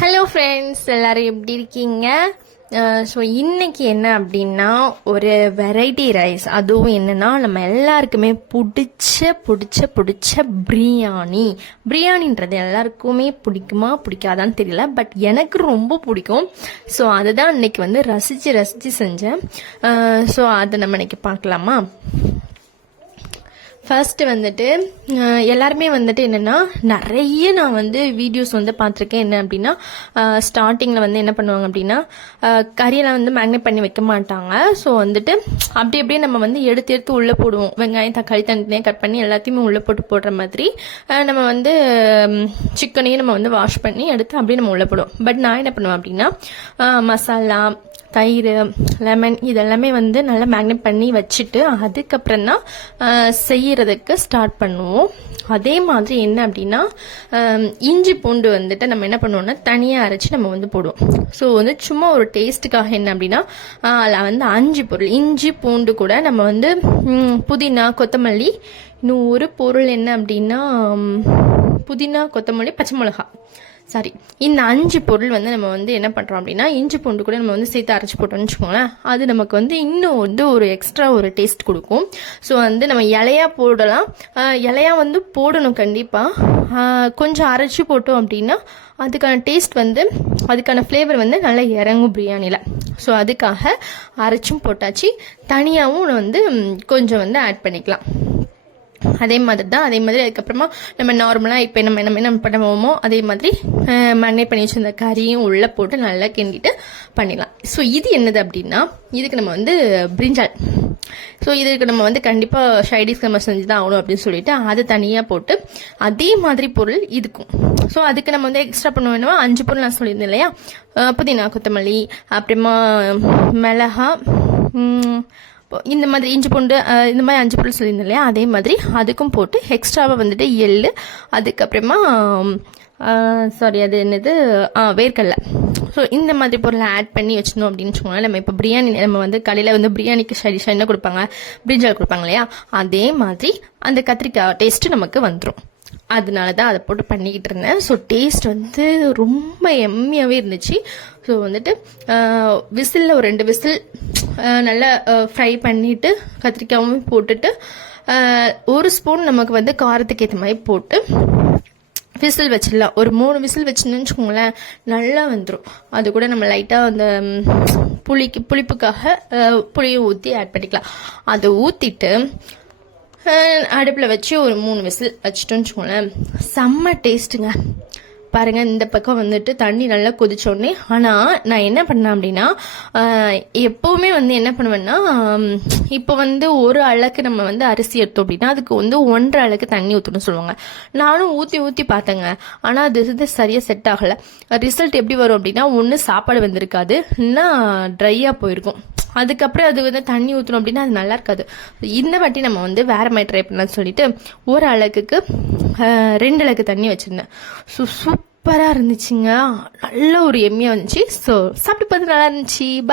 Hello friends எல்லாரும் எப்படி இருக்கீங்க? ஸோ இன்றைக்கி என்ன அப்படின்னா ஒரு வெரைட்டி ரைஸ் அதுவும் என்னென்னா நம்ம எல்லாருக்குமே பிடிச்ச பிடிச்ச பிடிச்ச பிரியாணி. பிரியாணின்றது எல்லாருக்குமே பிடிக்குமா பிடிக்காதான்னு தெரியல பட் எனக்கு ரொம்ப பிடிக்கும். ஸோ அதுதான் இன்றைக்கி வந்து ரசித்து ரசித்து செஞ்சேன். ஸோ அதை நம்ம இன்றைக்கி பார்க்கலாமா? ஃபர்ஸ்ட் வந்துட்டு எல்லாருமே வந்துட்டு என்னென்னா நிறைய நான் வந்து வீடியோஸ் வந்து பார்த்துருக்கேன். என்ன அப்படின்னா ஸ்டார்டிங்கில் வந்து என்ன பண்ணுவாங்க அப்படின்னா கறியெல்லாம் வந்து மேக்னேட் பண்ணி வைக்க மாட்டாங்க. ஸோ வந்துட்டு அப்படி அப்படியே நம்ம வந்து எடுத்து எடுத்து உள்ளே போடுவோம். வெங்காயம் தக்காளி தனித்தனியாக கட் பண்ணி எல்லாத்தையுமே உள்ளே போட்டு போடுற மாதிரி நம்ம வந்து சிக்கனையும் நம்ம வந்து வாஷ் பண்ணி எடுத்து அப்படியே நம்ம உள்ளே போடுவோம். பட் நான் என்ன பண்ணுவேன் அப்படின்னா மசாலா தயிர் லெமன் இதெல்லாமே வந்து நல்லா மேக்னேட் பண்ணி வச்சுட்டு அதுக்கப்புறம் தான் செய்யறதுக்கு ஸ்டார்ட் பண்ணுவோம். அதே மாதிரி என்ன அப்படின்னா இஞ்சி பூண்டு வந்துட்டு நம்ம என்ன பண்ணுவோம்னா தனியாக அரைச்சி நம்ம வந்து போடுவோம். ஸோ வந்து சும்மா ஒரு டேஸ்ட்டுக்காக என்ன அப்படின்னா அதில் வந்து அஞ்சு பொருள். இஞ்சி பூண்டு கூட நம்ம வந்து புதினா கொத்தமல்லி இன்னும் ஒரு பொருள் என்ன அப்படின்னா புதினா கொத்தமல்லி பச்சை மிளகா சாரி இந்த அஞ்சு பொருள் வந்து நம்ம வந்து என்ன பண்ணுறோம் அப்படின்னா இஞ்சி பூண்டு கூட நம்ம வந்து சேர்த்து அரைச்சி போட்டோம்னு வச்சுக்கோங்களேன். அது நமக்கு வந்து இன்னும் வந்து ஒரு எக்ஸ்ட்ரா ஒரு டேஸ்ட் கொடுக்கும். ஸோ வந்து நம்ம இலையா போடலாம். இலையாக இலையா வந்து போடணும் கண்டிப்பாக கொஞ்சம் அரைச்சி போட்டோம் அப்படின்னா அதுக்கான டேஸ்ட் வந்து அதுக்கான ஃப்ளேவர் வந்து நல்லா இறங்கும் பிரியாணியில். ஸோ அதுக்காக அரைச்சும் போட்டாச்சு. தனியாகவும் வந்து கொஞ்சம் வந்து ஆட் பண்ணிக்கலாம். அதே மாதிரி தான் அதே மாதிரி அதுக்கப்புறமா நம்ம நார்மலாக இப்போ நம்ம நம்ம என்ன பண்ணுவோமோ அதே மாதிரி மண்ணை பண்ணி வச்சிருந்த கறியும் உள்ளே போட்டு நல்லா கிண்டிட்டு பண்ணிடலாம். ஸோ இது என்னது அப்படின்னா இதுக்கு நம்ம வந்து பிரிஞ்சால் ஸோ இதுக்கு நம்ம வந்து கண்டிப்பாக ஷைடிஸ் நம்ம செஞ்சு தான் ஆகணும் அப்படின்னு சொல்லிட்டு அதை தனியாக போட்டு அதே மாதிரி பொருள் இதுக்கும். ஸோ அதுக்கு நம்ம வந்து எக்ஸ்ட்ரா பண்ண வேணுமா? அஞ்சு பொருள் நான் சொல்லியிருந்தேன் இல்லையா? புதினா கொத்தமல்லி அப்புறமா மிளகா இந்த மாதிரி இஞ்சி பூண்டு இந்த மாதிரி அஞ்சு பொருள் சொல்லியிருந்தேன் இல்லையா? அதே மாதிரி அதுக்கும் போட்டு எக்ஸ்ட்ராவாக வந்துட்டு எள்ளு அதுக்கப்புறமா சாரி அது என்னது? வேர்க்கடலை. ஸோ இந்த மாதிரி பொருளை ஆட் பண்ணி வச்சிருந்தோம் அப்படின்னு வச்சுக்கோங்களேன் நம்ம இப்போ பிரியாணி நம்ம வந்து கடையில் வந்து பிரியாணிக்கு சைடிஷாக என்ன கொடுப்பாங்க? பிரிஞ்சால் கொடுப்பாங்க இல்லையா? அதே மாதிரி அந்த கத்திரிக்காய் டேஸ்ட்டு நமக்கு வந்துடும் அதனால தான் அதை போட்டு பண்ணிக்கிட்டு இருந்தேன். ஸோ டேஸ்ட் வந்து ரொம்ப எம்மியாகவே இருந்துச்சு. ஸோ வந்துட்டு விசிலில் ஒரு ரெண்டு விசில் நல்லா ஃப்ரை பண்ணிவிட்டு கத்திரிக்காயும் போட்டுட்டு ஒரு ஸ்பூன் நமக்கு வந்து காரத்துக்கு ஏற்ற மாதிரி போட்டு விசில் வச்சிடலாம். ஒரு மூணு விசில் வச்சுன்னு வச்சுக்கோங்களேன் நல்லா வந்துடும் அது கூட நம்ம லைட்டாக அந்த புளிக்கு புளிப்புக்காக புளியை ஊற்றி ஆட் பண்ணிக்கலாம். அதை ஊற்றிட்டு அடுப்பில் வச்சு ஒரு மூணு விசில் வச்சுட்டோன்னு வச்சுக்கோங்களேன். செம்ம டேஸ்ட்டுங்க பாருங்க இந்த பக்கம் வந்துட்டு தண்ணி நல்லா கொதிச்சோடனே ஆனால் நான் என்ன பண்ணேன் அப்படின்னா எப்போவுமே எப்பவுமே வந்து என்ன பண்ணுவேன்னா இப்போ வந்து ஒரு அளவுக்கு நம்ம வந்து அரிசி எடுத்தோம் அப்படின்னா அதுக்கு வந்து ஒன்றரை அளவுக்கு தண்ணி ஊற்றணும்னு சொல்லுவாங்க. நானும் ஊற்றி ஊற்றி பார்த்தேங்க. ஆனால் அது இது சரியாக செட் ஆகலை. ரிசல்ட் எப்படி வரும் அப்படின்னா ஒன்று சாப்பாடு வந்திருக்காது இல்லைன்னா ட்ரையாக போயிருக்கும். அதுக்கப்புறம் அது வந்து தண்ணி ஊற்றணும் அப்படின்னா அது நல்லா இருக்காது. இந்த வாட்டி நம்ம வந்து வேற மாதிரி ட்ரை பண்ணலாம்னு சொல்லிட்டு ஒரு அழகுக்கு ரெண்டு அழகு தண்ணி வச்சிருந்தேன். ஸோ சூப்பராக இருந்துச்சுங்க. நல்ல ஒரு எம்மியாக வந்துச்சு. ஸோ சாப்பிட்டு பார்த்து நல்லா இருந்துச்சு.